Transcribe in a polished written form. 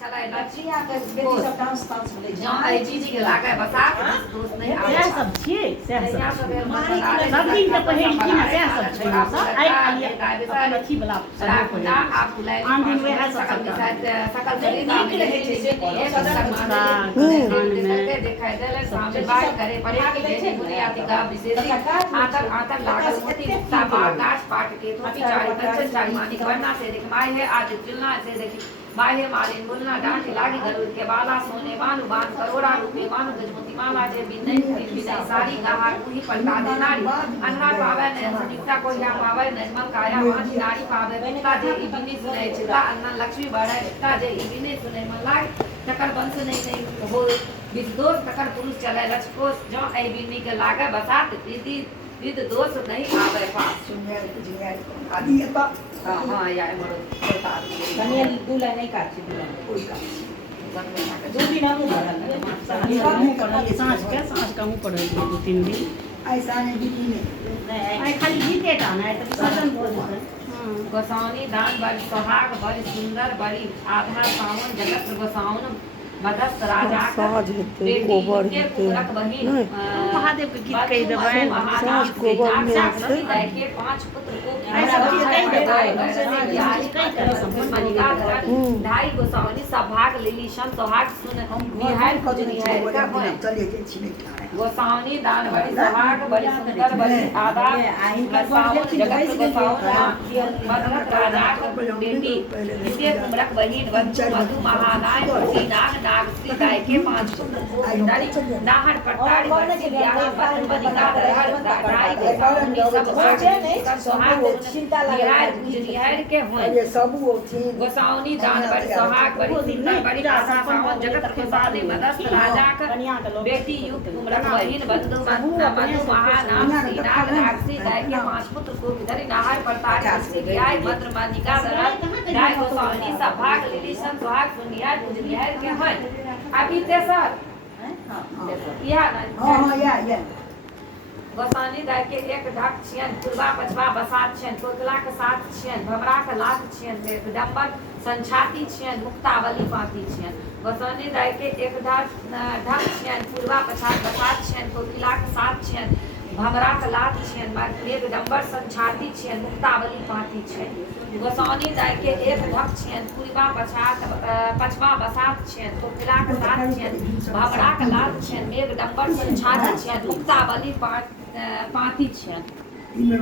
चला लक्ष्मी आके बेटी सब डांस तांस बोले जहाँ आई चीज के लागे बसा दोस्त नहीं आ सएह सब छियै सएह सब सब दिन के पहिल की ना सएह सब छै सब आइ खाली अपन अथी वाला सब ना आप बुलाए आन दिन वएह सब सकल शरीर में रहे छै से दिखाई देले सामने बात करे पड़े कि जैसे बुनियादी का विशेष आतर आतर लागल होती ता आकाश पाट के थोड़ी चारी कंचन चारी मानी वरना से देख माई है आज तुलना से देखी बाहे मालिन बोलना डांटी लागी गरुड़ के बाला सोने बानु बान करोड़ा रूपी मानु गजमती माला जे बिनई बिनई सारी कहा कुही पलटा दे नारी अन्ना पावे ने सुनिता को या पावे निर्मल काया वाची नारी पावे बिनता जे इबिनी सुने चिता अन्ना लक्ष्मी बढ़े बिनता जे इबिनी सुने मन लाग चकर बंस नहीं हो विदोष तकर पुरुष चले लचकोस जो आई बिनी के लागे बसात प्रीति विद दोष नहीं आवे पास सुनिया जिया आदि तो हां या मरो बता कन्या दूल्हा नहीं काची दूल्हा कोई काची दो दिन हम भरल साँझ का मुँह पढ़ल 2-3 दिन ऐसा नहीं बीती में आई खाली गीते टा ना तो सजन हो जते गोसाउनी दान बड़ी सुहाग बड़ी सुंदर बड़ी आधार पावन जगत गोसाउन मदस्त राजा साँझ हेतै गोबर हेतै महादेव के गीत कहि देबै साँझ गोबर में हेतै के 5 पुत्र को ऐसा चीज कहि देबै ढाई गोसाउनी सब भाग लेली शन सुहाग सुन बिहार खोजनी है चले जे छिने गोसाउनी दान बड़ी सुहाग बड़ी सुंदर बड़ी आधार गोसाउन जगत गोसाउन मदस्त राजा बेटी विद्या कुमरक बहिन वंशु मधु महानाय पति नाग नागश्री गाय के 5 पुत्र को नारी नाहर पटारी वर्षी ब्याह बदन बनिका हर ढाई गोसाउनी सब भाग सुहाग चिंता लगा बिहार के होय ये सब होती गोसाउनी दान बड़ी सुहाग बड़ी सुंदर बड़ी आशा पावन जगत के सादे मदस्त राजा का बेटी युक्त कुमरक बहिन बंधु मधु महानाम श्री नाग नागश्री गाय के 5 पुत्र को धरि नाहर पटारी गाय मंत्र मानिका गाय गोसाउनी सब भाग लेली सन सुहाग सुनिया बिहार के होय अभी तेसर या हां या गोसाउनी गाय के एक ढक छियन पूर्वा पछवा बसात छियन कोकला के साथ छियन भमरा के लाख छियन डंबर संछाती छियन मुक्तावली पाती छियन गोसाउनी गाय के एक ढक छियन पूर्वा पछवा बसात छियन कोकला के साथ छियन भमरा के लाख छियन मेघ डंबर संछाती छियन मुक्तावली पाती छियन गोसाउनी गाय के एक ढक छियन पूर्वा पछवा बसात छियन कोकला के साथ छियन भमरा के लाख छियन मेघ डंबर संछाती छियन मुक्तावली पाती छियन